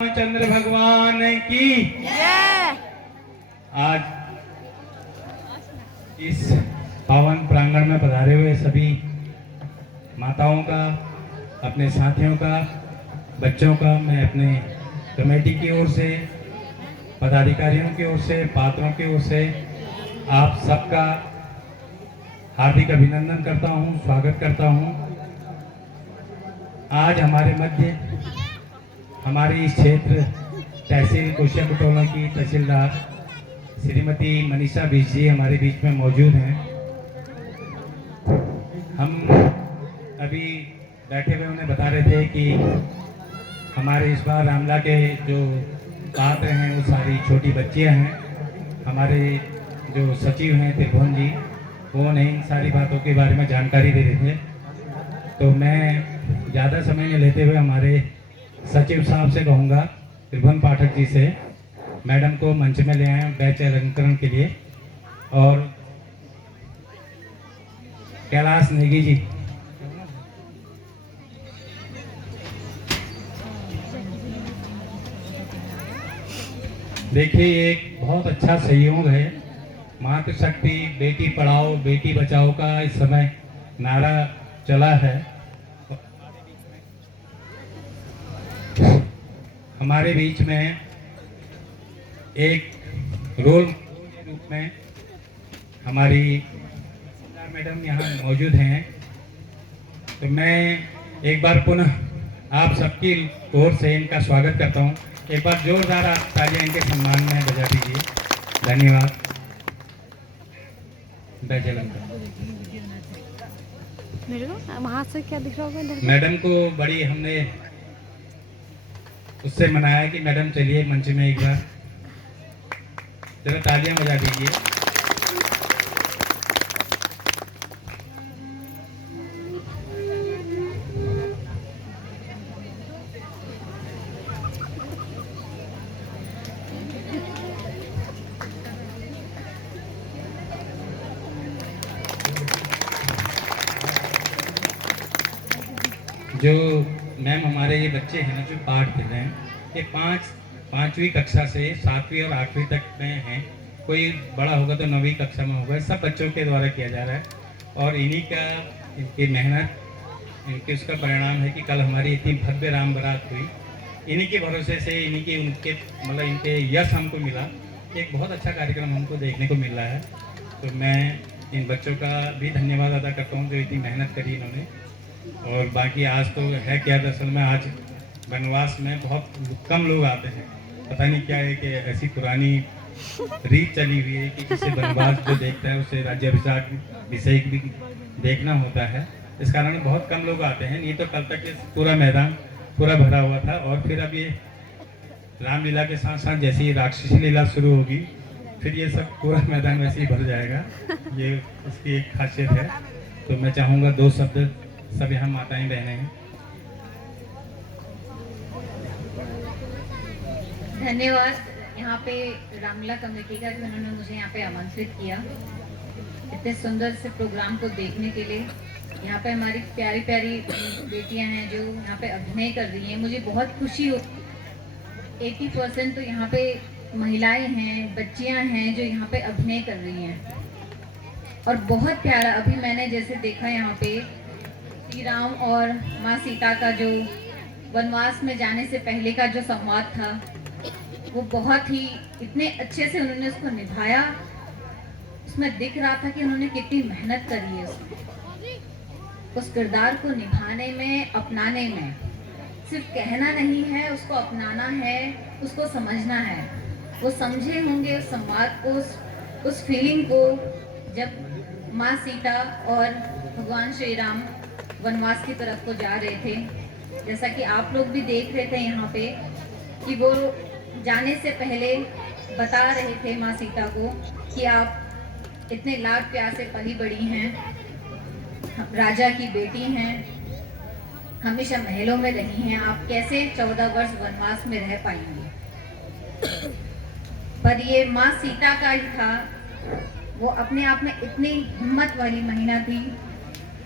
रामचंद्र भगवान की आज इस पावन प्रांगण में पधारे हुए सभी माताओं का, अपने साथियों का, बच्चों का मैं अपने कमेटी की ओर से, पदाधिकारियों की ओर से, पात्रों की ओर से आप सबका हार्दिक अभिनंदन करता हूं, स्वागत करता हूं। आज हमारे मध्य हमारे इस क्षेत्र तहसील कुशियाकुटोला की तहसीलदार श्रीमती मनीषा बीज जी हमारे बीच में मौजूद हैं। हम अभी बैठे हुए उन्हें बता रहे थे कि हमारे इस बार रामला के जो पात्र हैं वो सारी छोटी बच्चियां हैं। हमारे जो सचिव हैं त्रिभुवन जी, वो उन्हें इन सारी बातों के बारे में जानकारी दे रहे थे। तो मैं ज़्यादा समय नहीं लेते हुए हमारे सचिव साहब से कहूँगा, त्रिभुवन पाठक जी से, मैडम को मंच में ले आए बैच अलंकरण के लिए। और कैलाश नेगी जी, देखिए ये एक बहुत अच्छा सहयोग है। मातृशक्ति बेटी पढ़ाओ बेटी बचाओ का इस समय नारा चला है। हमारे बीच में एक रोल के रूप में हमारी मैडम यहाँ मौजूद हैं। तो मैं एक बार पुनः आप सबकी ओर से इनका स्वागत करता हूँ। एक बार जोरदार आप तालियां इनके सम्मान में बजा दीजिए। धन्यवाद। वहाँ से क्या दिख रहा होगा? मैडम को बड़ी हमने उससे मनाया कि मैडम चलिए मंच में एक बार जरा तालियां बजा दीजिए। जो मैम हमारे ये बच्चे हैं ना जो पाठ कर रहे हैं, ये पाँचवीं कक्षा से 7वीं और 8वीं तक में हैं। कोई बड़ा होगा तो 9वीं कक्षा में होगा। सब बच्चों के द्वारा किया जा रहा है और इन्हीं का, इनकी मेहनत, इनके उसका परिणाम है कि कल हमारी इतनी भव्य राम बारात हुई। इन्हीं के भरोसे से, इन्हीं के उनके मतलब इनके यश हमको मिला। एक बहुत अच्छा कार्यक्रम हमको देखने को मिल रहा है। तो मैं इन बच्चों का भी धन्यवाद अदा करता हूँ जो इतनी मेहनत करी इन्होंने। और बाकी आज तो है क्या, दरअसल में आज वनवास में बहुत कम लोग आते हैं। पता नहीं क्या है कि ऐसी पुरानी रीत चली हुई है कि किसी वनवास जो देखता है उसे राज्याभिषेक भी देखना होता है। इस कारण बहुत कम लोग आते हैं। नहीं तो कल तक ये पूरा मैदान पूरा भरा हुआ था। और फिर अब ये रामलीला के साथ साथ जैसे ही राक्षसी लीला शुरू होगी फिर ये सब पूरा मैदान वैसे ही भर जाएगा। ये उसकी एक खासियत है। तो मैं चाहूँगा 2 शब्द सब यहाँ माताएं बहनें हैं। धन्यवाद यहाँ पे रामलीला कमेटी का कि उन्होंने मुझे यहाँ पे आमंत्रित किया इतने सुंदर से प्रोग्राम को देखने के लिए। यहाँ पे हमारी प्यारी प्यारी बेटियाँ हैं जो यहाँ पे अभिनय कर रही हैं। मुझे बहुत खुशी होती। 80% तो यहाँ पे महिलाएं हैं, बच्चियाँ हैं जो यहाँ पे अभिनय कर रही हैं और बहुत प्यारा। अभी मैंने जैसे देखा यहाँ पे श्री राम और माँ सीता का जो वनवास में जाने से पहले का जो संवाद था, वो बहुत ही इतने अच्छे से उन्होंने उसको निभाया। उसमें दिख रहा था कि उन्होंने कितनी मेहनत करी है उसमें। उस किरदार को निभाने में, अपनाने में, सिर्फ कहना नहीं है, उसको अपनाना है, उसको समझना है। वो समझे होंगे उस संवाद को, उस फीलिंग को, जब माँ सीता और भगवान श्री राम वनवास की तरफ को जा रहे थे। जैसा कि आप लोग भी देख रहे थे यहाँ पे कि वो जाने से पहले बता रहे थे माँ सीता को कि आप इतने लाड प्यार से पली बड़ी हैं, राजा की बेटी हैं, हमेशा महलों में रही हैं, आप कैसे 14 वर्ष वनवास में रह पाएंगे। पर ये माँ सीता का ही था। वो अपने आप में इतनी हिम्मत वाली महिला थी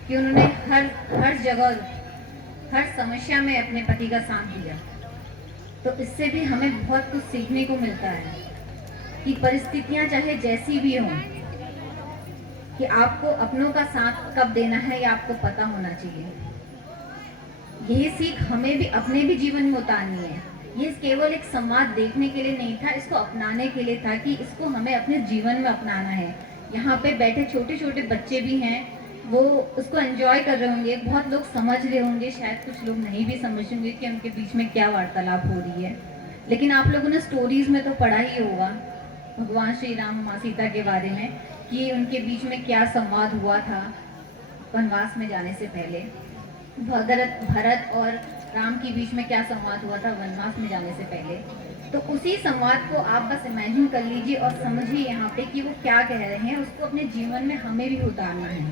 कि उन्होंने हर जगह, हर समस्या में अपने पति का साथ दिया। तो इससे भी हमें बहुत कुछ सीखने को मिलता है कि परिस्थितियां चाहे जैसी भी हों, कि आपको अपनों का साथ कब देना है ये आपको पता होना चाहिए। यही सीख हमें भी अपने भी जीवन में उतारनी है। ये केवल एक संवाद देखने के लिए नहीं था, इसको अपनाने के लिए था कि इसको हमें अपने जीवन में अपनाना है। यहाँ पे बैठे छोटे छोटे बच्चे भी हैं, वो उसको एंजॉय कर रहे होंगे, बहुत लोग समझ रहे होंगे, शायद कुछ लोग नहीं भी समझ होंगे कि उनके बीच में क्या वार्तालाप हो रही है। लेकिन आप लोगों ने स्टोरीज में तो पढ़ा ही होगा भगवान श्री राम माँ सीता के बारे में कि उनके बीच में क्या संवाद हुआ था वनवास में जाने से पहले। भरत और राम के बीच में क्या संवाद हुआ था वनवास में जाने से पहले। तो उसी संवाद को आप बस इमेजिन कर लीजिए और समझिए यहाँ पे कि वो क्या कह रहे हैं, उसको अपने जीवन में हमें भी उतारना है।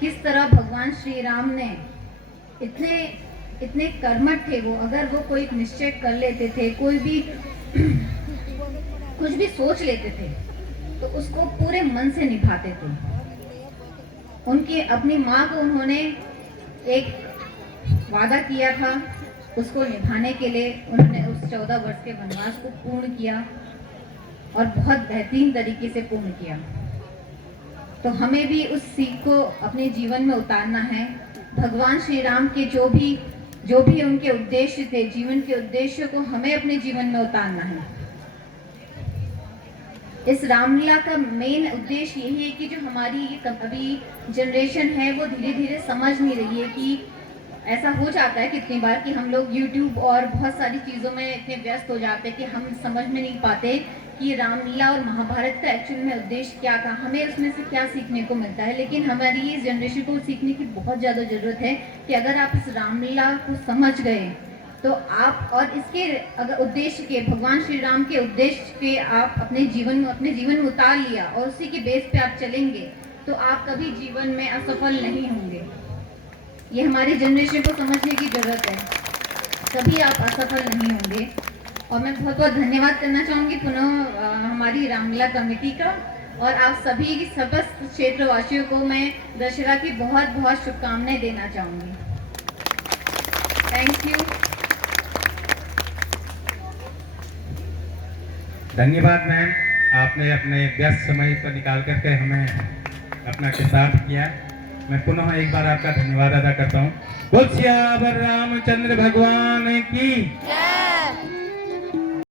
किस तरह भगवान श्री राम ने इतने इतने कर्मठ थे वो, अगर वो कोई निश्चय कर लेते थे, कोई भी कुछ भी सोच लेते थे तो उसको पूरे मन से निभाते थे। उनकी अपनी माँ को उन्होंने एक वादा किया था, उसको निभाने के लिए उन्होंने उस 14 वर्ष के वनवास को पूर्ण किया और बहुत बेहतरीन तरीके से पूर्ण किया। तो हमें भी उस सीख को अपने जीवन में उतारना है। भगवान श्री राम के जो भी उनके उद्देश्य थे, जीवन के उद्देश्य को हमें अपने जीवन में उतारना है। इस रामलीला का मेन उद्देश्य यही है कि जो हमारी ये अभी जनरेशन है वो धीरे धीरे समझ नहीं रही है कि ऐसा हो जाता है कितनी बार कि हम लोग YouTube और बहुत सारी चीज़ों में इतने व्यस्त हो जाते हैं कि हम समझ में नहीं पाते कि रामलीला और महाभारत का एक्चुअल में उद्देश्य क्या था, हमें उसमें से क्या सीखने को मिलता है। लेकिन हमारी इस जनरेशन को सीखने की बहुत ज़्यादा ज़रूरत है कि अगर आप इस रामलीला को समझ गए तो आप और इसके अगर उद्देश्य के भगवान श्री राम के उद्देश्य के आप अपने जीवन में उतार लिया और उसी के बेस पे आप चलेंगे तो आप कभी जीवन में असफल नहीं होंगे। ये हमारी जनरेशन को समझने की जरूरत है, कभी आप असफल नहीं होंगे। और मैं बहुत बहुत धन्यवाद करना चाहूँगी पुनः हमारी रामलीला कमेटी का, और आप सभी समस्त क्षेत्रवासियों को मैं दशहरा की बहुत बहुत शुभकामनाएं देना चाहूँगी। Thank you. धन्यवाद मैम, आपने अपने व्यस्त समय को निकाल करके हमें अपना खिताब किया। मैं पुनः एक बार आपका धन्यवाद अदा करता हूँ। बोल सियावर रामचंद्र भगवान की।